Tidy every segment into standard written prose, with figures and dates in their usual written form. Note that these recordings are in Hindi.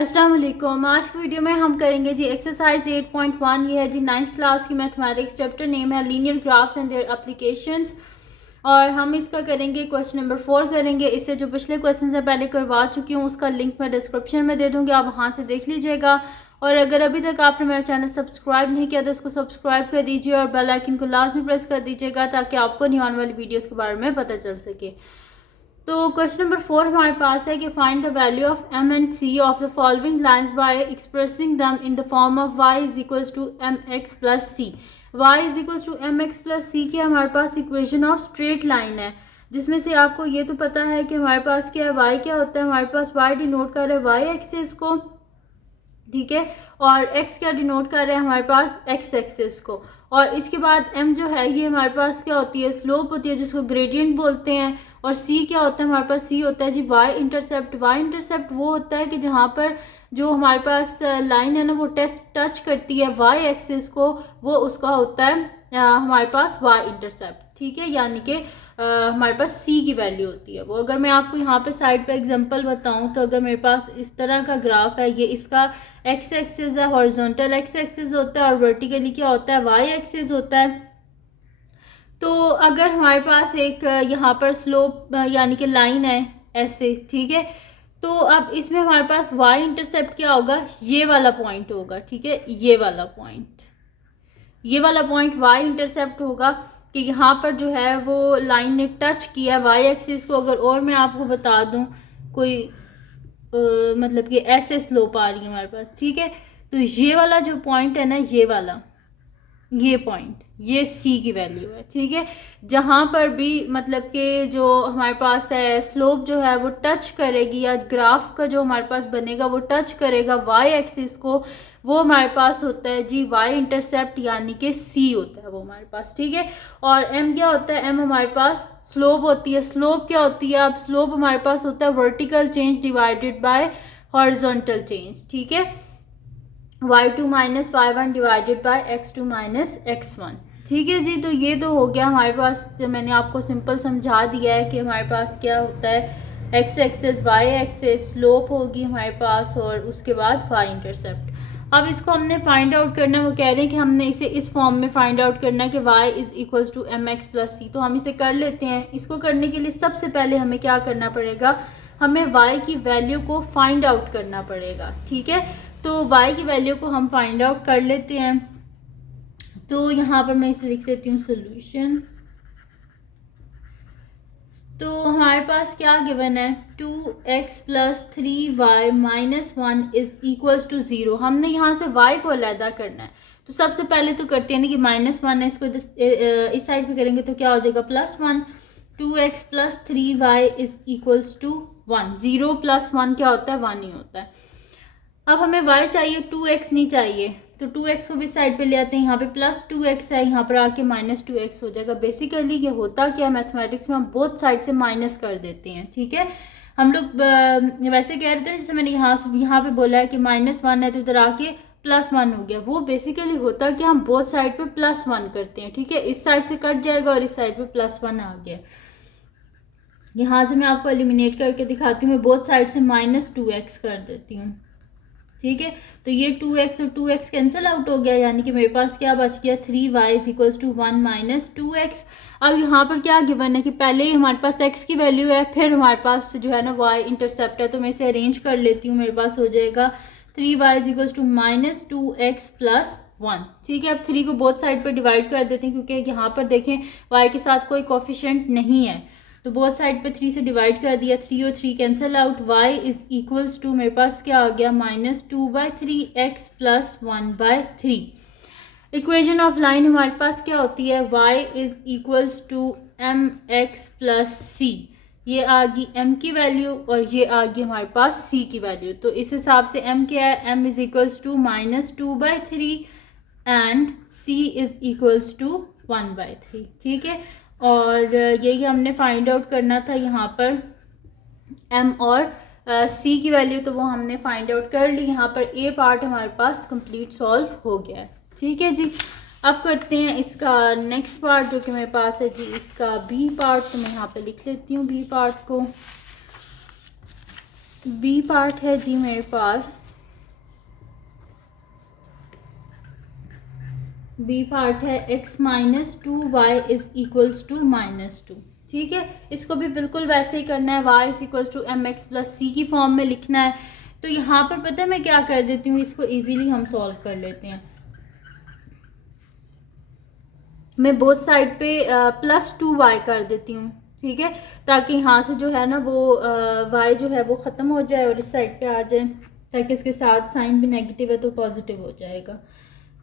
अस्सलाम वालेकुम। आज की वीडियो में हम करेंगे जी एक्सरसाइज 8.1। ये है जी 9th क्लास की मैथमेटिक्स। चैप्टर नेम है linear graphs and their applications और हम इसका करेंगे क्वेश्चन नंबर 4 करेंगे। इससे जो पिछले क्वेश्चन है पहले करवा चुकी हूँ, उसका लिंक मैं डिस्क्रिप्शन में दे दूँगी, आप वहाँ से देख लीजिएगा। और अगर अभी तक आपने मेरा चैनल सब्सक्राइब नहीं किया तो उसको सब्सक्राइब कर दीजिए और बेल आइकन को लाजमी प्रेस कर दीजिएगा ताकि आपको नहीं आने वाली वीडियोज़ के बारे में पता चल सके। तो क्वेश्चन नंबर 4 हमारे पास है कि find the value of m and c of the following lines by expressing them in the form of y is equals to mx plus c। y is equals to mx plus c की हमारे पास इक्वेशन ऑफ स्ट्रेट लाइन है, जिसमें से आपको ये तो पता है कि हमारे पास क्या है, y क्या होता है। हमारे पास y डिनोट कर रहा है y एक्सिस को, ठीक है, और x क्या डिनोट कर रहे हैं हमारे पास x एक्सिस को। और इसके बाद m जो है ये हमारे पास क्या होती है, स्लोप होती है जिसको ग्रेडियंट बोलते हैं। और c क्या होता है, हमारे पास c होता है जी y इंटरसेप्ट। y इंटरसेप्ट वो होता है कि जहाँ पर जो हमारे पास लाइन है ना वो टच करती है y एक्सिस को, वो उसका होता है हमारे पास y इंटरसेप्ट, ठीक है। यानी कि हमारे पास c की वैल्यू होती है वो। अगर मैं आपको यहाँ पे साइड पे एग्जांपल बताऊँ तो अगर मेरे पास इस तरह का ग्राफ है, ये इसका x एक्सिस है, हॉरिजॉन्टल x एक्सिस होता है और वर्टिकली क्या होता है, y एक्सिस होता है। तो अगर हमारे पास एक यहाँ पर स्लोप यानी कि लाइन है ऐसे, ठीक है, तो अब इसमें हमारे पास y इंटरसेप्ट क्या होगा, ये वाला पॉइंट होगा, ठीक है, ये वाला पॉइंट y इंटरसेप्ट होगा कि यहाँ पर जो है वो लाइन ने टच किया y एक्सिस को। अगर और मैं आपको बता दूँ कोई मतलब कि ऐसे स्लोप आ रही है हमारे पास, ठीक है, तो ये वाला जो पॉइंट है ना, ये पॉइंट, ये c की वैल्यू है, ठीक है। जहाँ पर भी मतलब कि जो हमारे पास है स्लोप जो है वो टच करेगी या ग्राफ का जो हमारे पास बनेगा वो टच करेगा y एक्सिस को, वो हमारे पास होता है जी y इंटरसेप्ट यानी कि c होता है वो हमारे पास, ठीक है। और m क्या होता है, m हमारे पास स्लोप होती है। स्लोप क्या होती है, अब स्लोप हमारे पास होता है vertical change divided by horizontal change, ठीक है, y2 minus y1 divided by x2 minus x1, ठीक है जी। तो ये तो हो गया हमारे पास, जो मैंने आपको सिंपल समझा दिया है कि हमारे पास क्या होता है, x axis y axis slope होगी हमारे पास और उसके बाद y इंटरसेप्ट। अब इसको हमने फाइंड आउट करना है, वो कह रहे हैं कि हमने इसे इस फॉर्म में फाइंड आउट करना है कि y is equals to mx plus c। तो हम इसे कर लेते हैं। इसको करने के लिए सबसे पहले हमें क्या करना पड़ेगा, हमें y की वैल्यू को फाइंड आउट करना पड़ेगा, ठीक है। तो y की वैल्यू को हम फाइंड आउट कर लेते हैं। तो यहाँ पर मैं इसे लिख देती हूँ सोल्यूशन। तो हमारे पास क्या गिवन है, 2x plus 3y minus 1 is equals to 0। हमने यहाँ से y को अलहदा करना है, तो सबसे पहले तो करते हैं ना कि -1 है, इसको इस साइड पे करेंगे तो क्या हो जाएगा, +1। 2x plus 3y is equals to 1। 0 + 1 क्या होता है, 1 ही होता है। अब हमें y चाहिए, 2x नहीं चाहिए, तो 2x को भी साइड पे ले आते हैं। यहाँ पे +2x है, यहाँ पर आके -2x हो जाएगा। बेसिकली ये होता क्या है, मैथमेटिक्स में हम बोथ साइड से माइनस कर देते हैं, ठीक है। हम लोग वैसे कह रहे थे जैसे मैंने यहाँ पे बोला है कि -1 है तो इधर आके +1 हो गया। वो बेसिकली होता कि हम बोथ साइड पे +1 करते हैं, ठीक है। इस साइड से कट जाएगा और इस साइड पे +1 आ गया। यहाँ से मैं आपको एलिमिनेट करके दिखाती हूँ। मैं बोथ साइड से -2x कर देती हूँ, ठीक है। तो ये 2x और 2x कैंसिल आउट हो गया, यानी कि मेरे पास क्या बच गया, 3y is equals to 1 minus 2x। अब यहाँ पर क्या गिवन है कि पहले ही हमारे पास x की वैल्यू है, फिर हमारे पास जो है ना y इंटरसेप्ट है। तो मैं इसे अरेंज कर लेती हूँ। मेरे पास हो जाएगा 3y is equals to -2x plus 1, ठीक है। अब 3 को बोथ साइड पर डिवाइड कर देते हैं क्योंकि यहाँ पर देखें y के साथ कोई कोफिशिएंट नहीं है, तो बोथ साइड पे 3 से डिवाइड कर दिया। 3 और 3 cancel out. y is equals to मेरे पास क्या आ गया, -2/3x plus 1/3। Equation of line हमारे पास क्या होती है, y is equals to mx plus c। ये आ गई m की वैल्यू और ये आ गई हमारे पास c की वैल्यू। तो इस हिसाब से m क्या है, m is equals to -2/3 and c is equals to 1/3, ठीक है। और यही हमने फाइंड आउट करना था यहाँ पर m और c की वैल्यू, तो वो हमने फाइंड आउट कर ली। यहाँ पर a पार्ट हमारे पास कंप्लीट सॉल्व हो गया है, ठीक है जी। अब करते हैं इसका नेक्स्ट पार्ट जो कि मेरे पास है जी, इसका b पार्ट। तो मैं यहाँ पे लिख लेती हूँ b पार्ट को। b पार्ट है जी मेरे पास बी पार्ट है x minus 2y is equals to -2। ठीक है, इसको भी बिल्कुल वैसे ही करना है, y is equals to mx plus C की फॉर्म में लिखना है। तो यहाँ पर पता है मैं क्या कर देती हूँ, इसको इजीली हम सॉल्व कर लेते हैं। मैं बोथ साइड पे +2y कर देती हूँ, ठीक है, ताकि यहाँ से जो है ना वो y जो है वो ख़त्म हो जाए और इस साइड पे आ जाए, ताकि इसके साथ साइन भी नेगेटिव है तो पॉजिटिव हो जाएगा।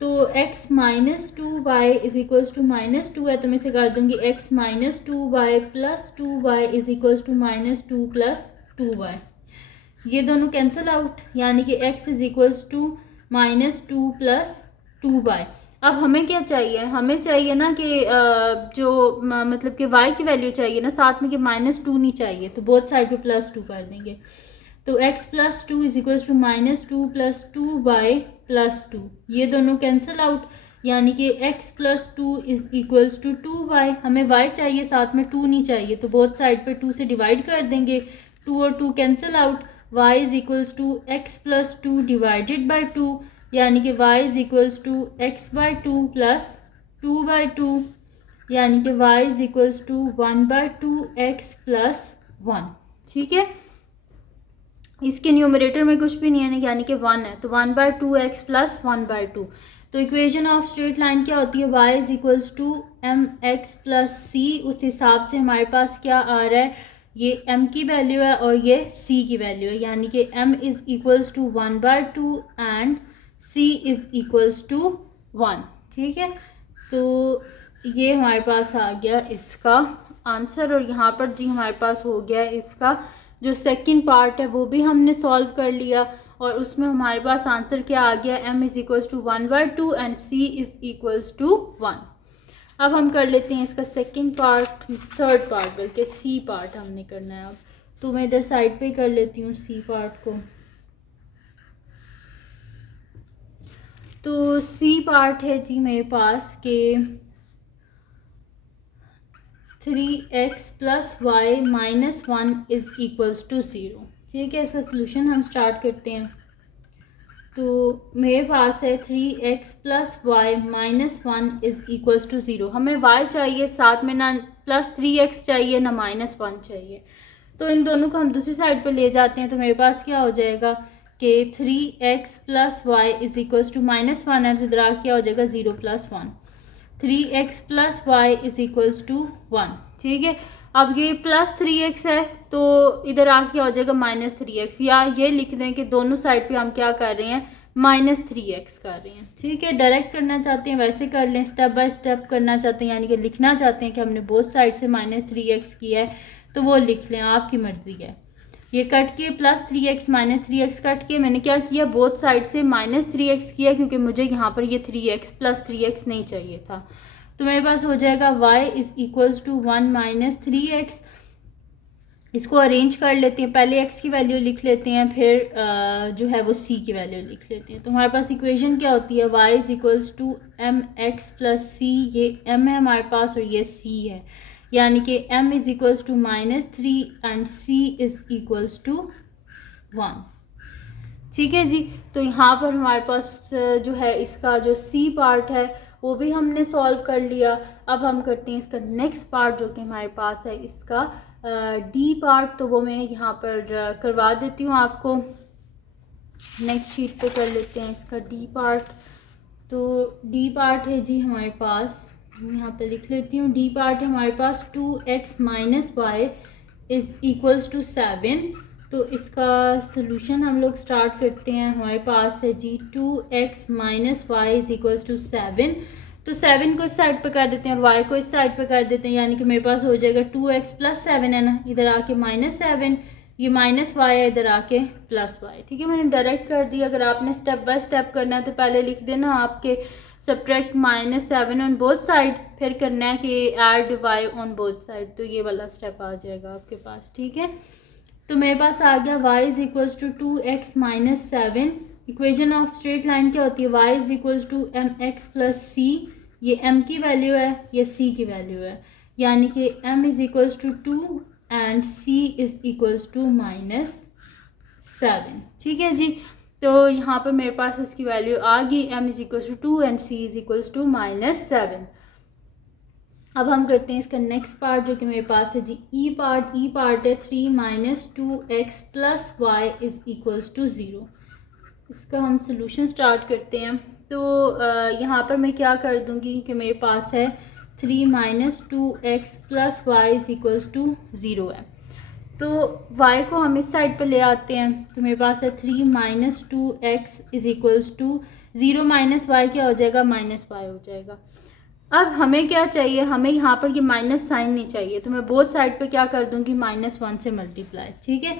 तो x minus 2y is equals to -2 है, तो मैं इसे कर दूँगी x minus 2y plus 2y is equals to -2 plus 2y। ये दोनों कैंसिल आउट, यानी कि x is equals to -2 plus 2y। अब हमें क्या चाहिए, हमें चाहिए ना कि जो मतलब कि y की वैल्यू चाहिए ना, साथ में कि -2 नहीं चाहिए, तो बोथ साइड पे +2 कर देंगे। तो x plus 2 is equals to -2 plus 2y plus 2, ये दोनों कैंसिल आउट, यानी कि x plus 2 is equals to 2y। हमें y चाहिए, साथ में 2 नहीं चाहिए, तो बोथ साइड पे 2 से डिवाइड कर देंगे, 2 और 2 cancel out, y is equals to x plus 2 divided by 2, यानी कि y is equals to x by 2 plus 2 by 2, यानी कि y is equals to 1 by 2x plus 1। ठीक है, इसके न्यूमरेटर में कुछ भी नहीं है, यानी कि 1 है, तो 1 बाई 2x प्लस 1 बाई 2। तो इक्वेशन ऑफ स्ट्रेट लाइन क्या होती है, y is equals to mx plus C. उस हिसाब से हमारे पास क्या आ रहा है, ये m की वैल्यू है और ये c की वैल्यू है, यानी कि m is equals to 1 by 2 and c is equals to 1। ठीक है, तो ये हमारे पास आ गया इसका आंसर, और यहाँ पर जी हमारे पास हो गया इसका जो सेकंड पार्ट है वो भी हमने सॉल्व कर लिया, और उसमें हमारे पास आंसर क्या आ गया, m is equals to 1 by 2 and c is equals to 1। अब हम कर लेते हैं इसका सेकंड पार्ट, थर्ड पार्ट, बल्कि c पार्ट हमने करना है। अब तो मैं इधर साइड पे कर लेती हूँ c पार्ट को। तो c पार्ट है जी मेरे पास के 3x plus y minus 1 is equals to 0। ठीक है, इसका सलूशन हम स्टार्ट करते हैं। तो मेरे पास है 3x plus y minus 1 is equals to 0। हमें y चाहिए, साथ में ना +3x चाहिए ना -1 चाहिए, तो इन दोनों को हम दूसरी साइड पे ले जाते हैं। तो मेरे पास क्या हो जाएगा कि 3x plus y is equals to -1 है, तो इधर क्या हो जाएगा 0 + 1। 3x plus y is equals to 1। ठीक है, अब ये +3x है, तो इधर आके हो जाएगा -3x, या ये लिख दें कि दोनों साइड पे हम क्या कर रहे हैं, -3x कर रहे हैं। ठीक है, डायरेक्ट करना चाहते हैं वैसे कर लें, स्टेप बाय स्टेप करना चाहते हैं, यानी कि लिखना चाहते हैं कि हमने बोथ साइड से -3x किया है, तो वो लिख लें, आपकी मर्ज़ी है। ये कट के +3x -3x कट के मैंने क्या किया, बोथ साइड से -3x किया, क्योंकि मुझे यहाँ पर ये 3x + 3x नहीं चाहिए था। तो मेरे पास हो जाएगा y is equals to 1 - 3x। इसको अरेंज कर लेते हैं, पहले x की वैल्यू लिख लेते हैं, फिर जो है वो c की वैल्यू लिख लेते हैं। तो हमारे पास इक्वेशन क्या होती है, y is equals to mx plus c, ये m है हमारे पास और ये c है, यानी कि m is equals to -3 and c is equals to 1। ठीक है जी, तो यहाँ पर हमारे पास जो है इसका जो c पार्ट है वो भी हमने सॉल्व कर लिया। अब हम करते हैं इसका नेक्स्ट पार्ट, जो कि हमारे पास है इसका d पार्ट, तो वो मैं यहाँ पर करवा देती हूँ आपको। नेक्स्ट शीट पे कर लेते हैं इसका d पार्ट। तो d पार्ट है जी हमारे पास, यहाँ पे लिख लेती हूँ, d पार्ट है हमारे पास 2x minus y is equals to 7। तो इसका सलूशन हम लोग स्टार्ट करते हैं। हमारे पास है जी 2x minus y is equals to 7। तो 7 को इस साइड पे कर देते हैं और y को इस साइड पे कर देते हैं, यानी कि मेरे पास हो जाएगा 2x + 7 है ना, इधर आके -7, ये -y है, इधर आके +y। ठीक है, मैंने डायरेक्ट कर दिया। अगर आपने स्टेप बाय स्टेप करना है तो पहले लिख देना आपके सब्ट्रैक्ट -7 ऑन बोथ साइड, फिर करना है कि add y on both side, तो ये वाला स्टेप आ जाएगा आपके पास। ठीक है, तो मेरे पास आ गया y is equals to 2x - 7। Equation of straight line क्या होती है, y is equals to mx plus c, ये m की वैल्यू है, ये c की वैल्यू है, यानी कि m is equals to 2 and c is equals to -7। ठीक है जी, तो यहाँ पर मेरे पास इसकी वैल्यू आ गई, m is equals to 2 and c is equals to -7। अब हम करते हैं इसका नेक्स्ट पार्ट जो कि मेरे पास है जी ई पार्ट है 3 - 2x + y is equals to 0। इसका हम सोल्यूशन स्टार्ट करते हैं। तो यहाँ पर मैं क्या कर दूँगी कि मेरे पास है 3 - 2x + y is equals to 0 है। तो y को हम इस साइड पर ले आते हैं, तो मेरे पास है 3 - 2x is equals to 0 - y क्या हो जाएगा, -y हो जाएगा। अब हमें क्या चाहिए, हमें यहाँ पर ये माइनस साइन नहीं चाहिए, तो मैं बोथ साइड पे क्या कर दूँगी, -1 से मल्टीप्लाई। ठीक है,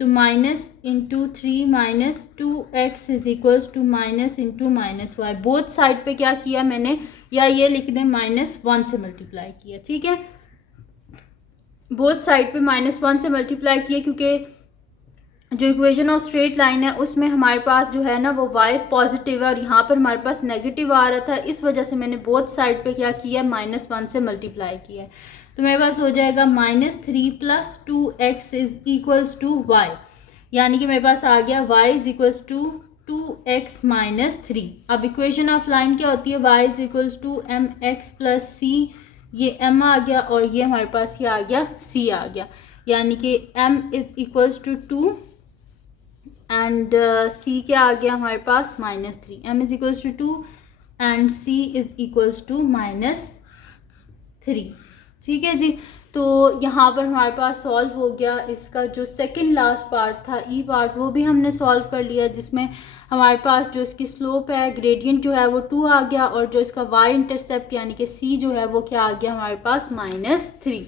तो minus into 3 - 2x is equals to minus into -y। Both side पे क्या किया मैंने, या ये लिख दें -1 से मल्टीप्लाई किया। ठीक है, बोथ साइड पे -1 से मल्टीप्लाई किया, क्योंकि जो इक्वेशन ऑफ स्ट्रेट लाइन है उसमें हमारे पास जो है ना वो y पॉजिटिव है और यहाँ पर हमारे पास नेगेटिव आ रहा था, इस वजह से मैंने बोथ साइड पे क्या किया, -1 से मल्टीप्लाई किया है। तो मेरे पास हो जाएगा -3 + 2x is equals to y, यानी कि मेरे पास आ गया y is equals to 2x - 3। अब इक्वेशन ऑफ लाइन क्या होती है, y is equals to mx + c, ये m आ गया और ये हमारे पास ये आ गया c आ गया, यानी कि m is equals to 2 and c क्या आ गया हमारे पास, -3। m is equals to 2 and c is equals to -3। ठीक है जी, तो यहाँ पर हमारे पास सॉल्व हो गया। इसका जो सेकंड लास्ट पार्ट था ई पार्ट, वो भी हमने सॉल्व कर लिया, जिसमें हमारे पास जो इसकी स्लोप है, ग्रेडियंट जो है वो 2 आ गया, और जो इसका y इंटरसेप्ट यानी कि c जो है वो क्या आ गया हमारे पास, -3।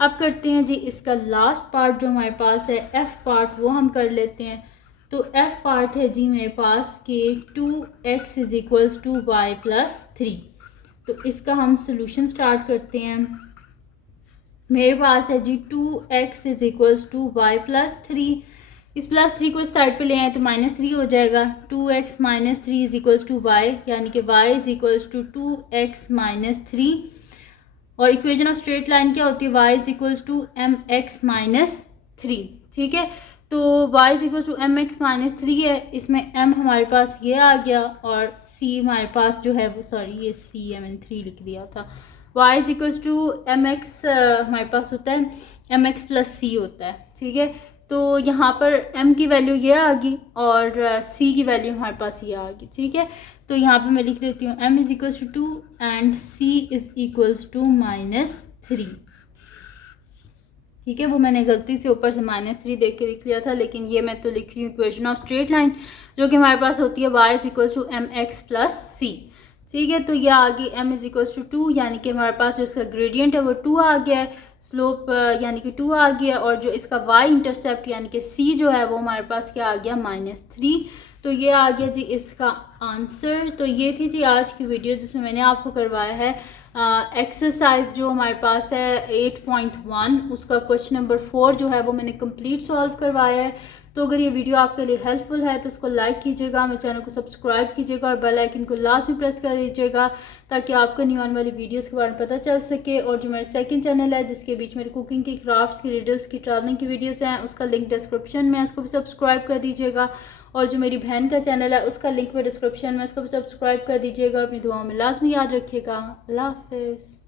अब करते हैं जी इसका लास्ट पार्ट जो हमारे पास है f पार्ट, वो हम कर लेते हैं। तो f पार्ट है जी मेरे पास कि 2x is equals to y + 3। तो इसका हम सोल्यूशन स्टार्ट करते हैं। मेरे पास है जी 2x is equals to y + 3। इस +3 को इस साइड पे ले आए तो -3 हो जाएगा। 2x - 3 is equals to y, यानी कि y is equals to 2x - 3। और इक्वेशन ऑफ स्ट्रेट लाइन क्या होती है, y is equals to mx - 3। ठीक है, तो y is equal to mx - 3 है, इसमें m हमारे पास ये आ गया और c हमारे पास जो है वो, सॉरी ये c है, मैंने 3 लिख दिया था। y is equal to mx हमारे पास होता है mx + c होता है। ठीक है, तो यहाँ पर m की वैल्यू ये आ गई और c की वैल्यू हमारे पास ये आ गई। ठीक है, तो यहाँ पे मैं लिख देती हूँ m is equals to 2 and c is equals to -3। ठीक है, वो मैंने गलती से ऊपर से -3 देख के लिख लिया था, लेकिन ये मैं तो लिख रही हूँ इक्वेशन ऑफ स्ट्रेट लाइन, जो कि हमारे पास होती है y is equals to mx + c। ठीक है, तो ये आ गई m इज इक्वल्स टू 2, यानी कि हमारे पास जो इसका ग्रेडियंट है वो 2 आ गया है, स्लोप यानी कि 2 आ गया, और जो इसका y इंटरसेप्ट यानी कि c जो है वो हमारे पास क्या आ गया, -3। तो ये आ गया जी इसका आंसर। तो ये थी जी आज की वीडियो, जिसमें मैंने आपको करवाया है एक्सरसाइज जो हमारे पास है 8.1, उसका क्वेश्चन नंबर 4 जो है वो मैंने कंप्लीट सॉल्व करवाया है। तो अगर ये वीडियो आपके लिए हेल्पफुल है तो उसको लाइक कीजिएगा, मेरे चैनल को सब्सक्राइब कीजिएगा और बेल आइकन को लास्ट में प्रेस कर दीजिएगा, ताकि आपको न्यू आने वाली वीडियोस के बारे में पता चल सके। और जो मेरा सेकंड चैनल है, जिसके बीच मेरे कुकिंग की, क्राफ्ट्स की, रिडल्स की, ट्रैवलिंग की वीडियोस हैं, उसका लिंक डिस्क्रिप्शन में है, उसको भी सब्सक्राइब कर दीजिएगा। और जो मेरी बहन का चैनल है उसका लिंक भी डिस्क्रिप्शन में, उसको भी सब्सक्राइब कर दीजिएगा। और अपनी दुआओं में लाजमी याद रखिएगा। अल्लाह हाफिज़।